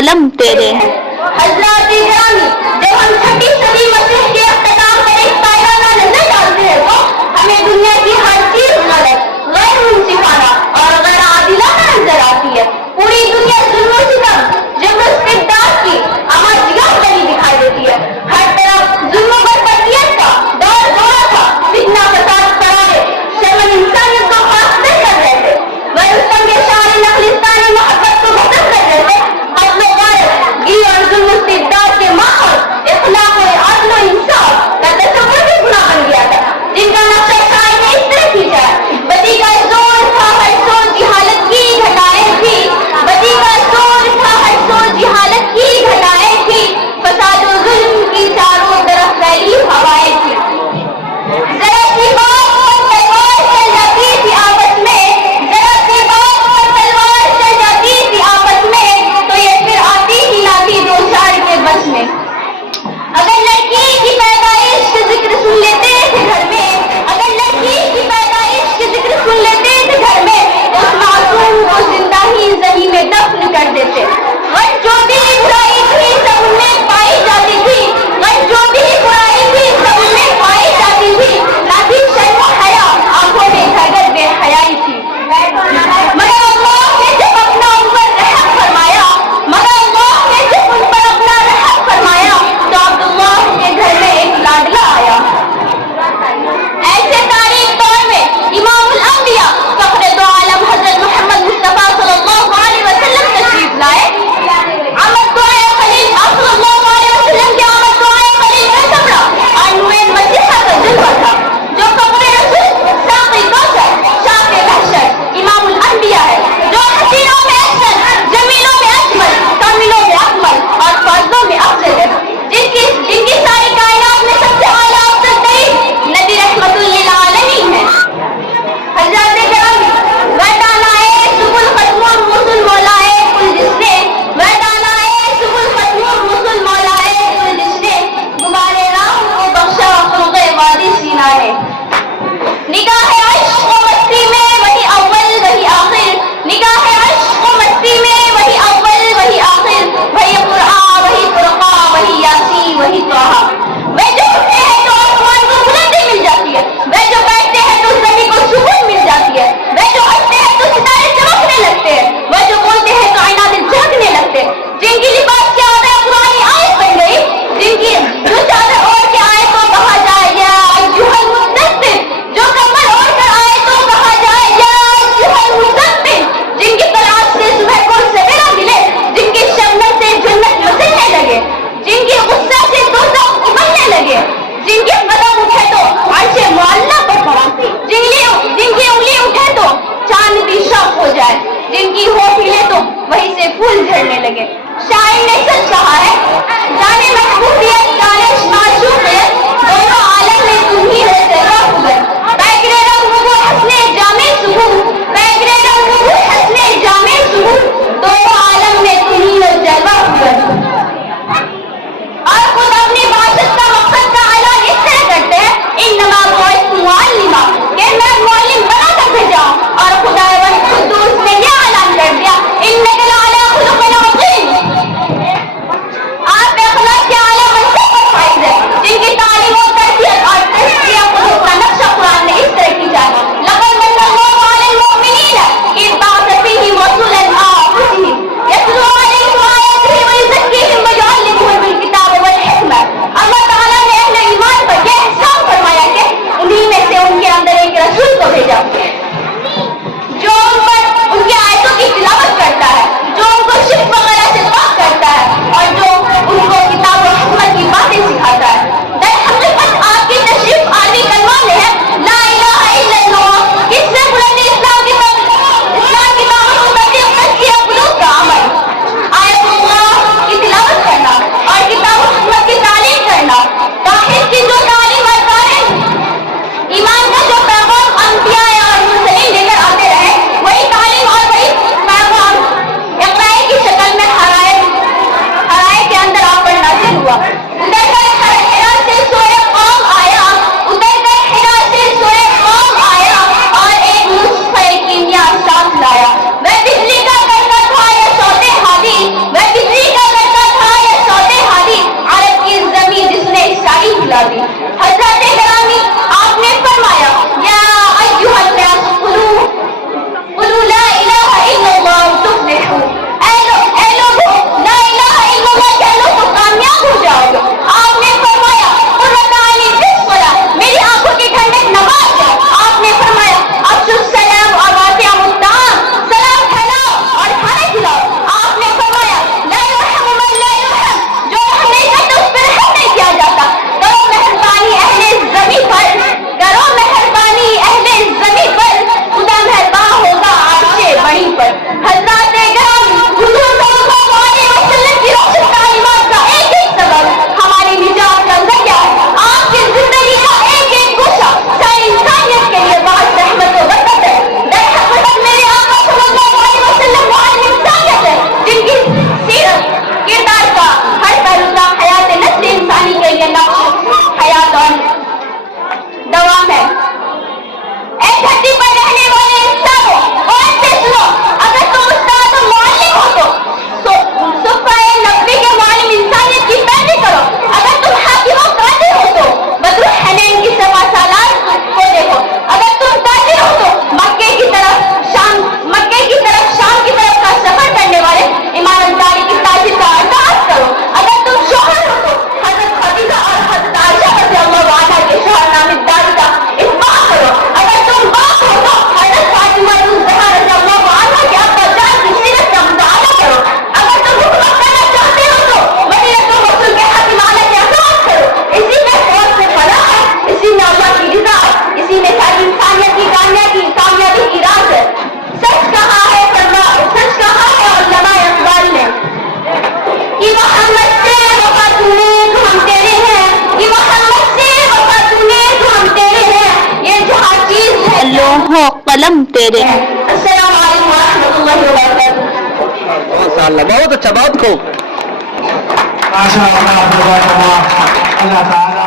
قلم تیرے. حضرات گرامی، جب ہم چھٹی صدی مسیح کے اختتام پر ایک پائیدانہ نظر ڈالتے ہیں تو ہمیں دنیا کی ہر چیز غلط، غیر منصفانہ اور غیر عادلانہ نظر آتی ہے. پوری دنیا ظلم و ستم، جبر و استبداد کی آماجگاہ بنی دکھائی دیتی ہے. ہر طرف ظلم و بربریت کا دور دورہ تھا. فتنہ فساد کرائے شرمن انسانیت کو فاصلے کر رہے تھے. رستم کے شاعر نخلستانی محبت کو ختم کر رہے تھے. قتل و غارت، گی اور ظلم و استبداد کے ماحول اخلاق و عدل و انصاف کا تصور بھی گناہ بن گیا تھا، جن کا نقشہ سائے میں اس طرح کھینچا ہے. بدی کا زور تھا ہر سوچ جہالت کی گھٹائیں تھی. بدی کا زور تھا ہر سوچ جہالت کی گھٹائیں تھی. فساد و ظلم کی چاروں طرف پھیلی ہوائیں تھی. ذرا سی بات پر تلوار چل جاتی تھی آپس میں، ذرا سی بات پر تلوار چل جاتی تھی آپس میں، تو یہ پھر آتی ہی لاتی دو چار کے بس میں. اگر لڑکی کی پیدائش کے ذکر سن لیتے تھے گھر میں، اگر لڑکی کی پیدائش کے ذکر سن لیتے تھے گھر میں، تو اس معصوم کو زندہ ہی زمین میں دفن کر دیتے. جو بھی برائی تھی سب ان میں پائی جاتی تھی، جو بھی برائی تھی سب ان میں پائی جاتی تھی. نہ تھی شرم و حیا، آنکھوں میں گھر بے حیائی تھی. مگر اللہ نے جب اپنا ان پر رحم فرمایا، مگر اللہ نے جب ان پر اپنا رحم فرمایا، تو عبداللہ کے گھر میں ایک لاڈلا آیا. ایسے تاریخ دور میں امام الانبیاء فخر دو عالم حضرت محمد مصطفیٰ صلی اللہ علیہ وسلم تشریف لائے. آمد دعائے خلیل، آپ صلی اللہ علیہ وسلم کی آمد دعائے خلیل کا کمرہ اور نور مسیحہ کا جلوہ تھا. جو قبر رسول، ساقی کوثر، شاف محشر، امام الانبیاء ہے، جو حسینوں میں احسن، جمیلوں میں اجمل، کاملوں میں اکمل اور فاضلوں میں افضل ہے. جن کی ساری کائنات میں سب سے اعلیٰ افضل ترین نبی رحمت للعالمین ہے. حضرات گرامی، وردانائے سبل ختم الرسل مولائے کل جس نے، وردانائے سبل ختم الرسل مولائے کل جس نے، غبارے راہ کو بخشا فروغ وادی سینا نے. نگاہ عشق و مستی میں وہی اول وہی آخر، نگاہ عشق و مستی میں وہی اول وہی آخر، وہی قرآن وہی فرقان وہی یاسین وہی طٰہٰ. وہ جو اٹھتے ہیں تو آسمان کو بلندی مل جاتی ہے، وہ جو بیٹھتے ہیں تو زمین کو سکون مل جاتی ہے، وہ جو ہنستے ہیں تو ستارے چمکنے لگتے ہیں، وہ جو بولتے ہیں تو کائنات جھانکنے لگتے ہیں. جن کی لباس کی عادت قرآنی آیت بن گئی، جن کی جو چادر اوڑھ کے آئے تو کہا جائے یا ایھا المدثر، جو کمبل اوڑھ کر آئے تو کہا جائے یا ایھا المزمل. جن کی تلاش سے صبح کو سویرا ملے، جن کی شبنم سے جنت مچلنے لگے، جن کی غصہ سے دوزخ ابلنے لگے، جن کے قدم اٹھے تو عرش معلیٰ پر پڑا، جن کی انگلی اٹھے تو چاند بھی شاق ہو جائے، جن کی ہونٹ ہلے تو وہیں سے پھول جھڑنے لگے. شاعر نے سچ کہا ہے، جانے محبوبیت جانے معشوقیت، دونوں عالم میں تم ہی رہتے رہو گئے. بیگرے رنگ وہ حسنے جامے سبو، بیگرے رنگ وہ حسنے جامے سبو، دونوں عالم میں تم ہی جلوہ ہوئے. اور خود اپنی باشد کا مقصد کا اعلان اس طرح کرتے ہیں، انما بعثت معلما، کہ میں معلم بنا کر بھیجا ہوں. اور خداوند قدوس نے یہ اعلان کر دیا، انک لعلی خلق عظیم، آپ اخلاق کے اعلیٰ منصب پر فائز ہے. جن کی تعلیم و تربیت اور تزکیہ قلوب کا نقشہ قرآن نے اس طرح کھینچا ہے. لقد من اللہ علی المؤمنین اذ بعث فیہم رسولا من انفسہم یتلو علیہم آیاتہ ویزکیہم ویعلمہم الکتاب والحکمہ. اللہ تعالیٰ نے اہل ایمان پر یہ احسان فرمایا کہ انہی میں سے ان کے اندر ایک رسول کو بھیجا جو ان پر ان کی آیتوں کی تلاوت کرتا ہے، جو ان کو شرک وغیرہ سے پاک کرتا ہے، اور جو ان کو کتاب و حکمت کی باتیں سکھاتا ہے. در حقیقت آپ کی تشریف عربی کلمہ میں ہے، لا الہ الا اللہ. کس سے بلندی اسلام کی دعوت و تبلیغ تزکیہ قلوب کا عمل، آیت اللہ کی تلاوت کرنا اور کتاب و حکمت کی تعلیم کرنا. توحید کی جو تعلیم اور ایمان کا جو پیغام انبیاء اور مرسلین لے کر آتے رہے، وہی تعلیم اور وہی پیغام اقرا کی شکل میں حرائے کے اندر آ کر نازل ہوا. ادھر کر حرا سے سوئے قوم آیا، ادھر کر حرا سے سوئے قوم آیا، اور ایک نسخہ کیمیا ساتھ لایا. وہ بجلی کا کرتا تھا یا سوتے ہادی، وہ بجلی کا قلم تیرے. السلام علیکم ورحمۃ اللہ وبرکاتہ. ماشاء اللہ، بہت اچھا، بہت خوب. ماشاء اللہ، اللہ تعالیٰ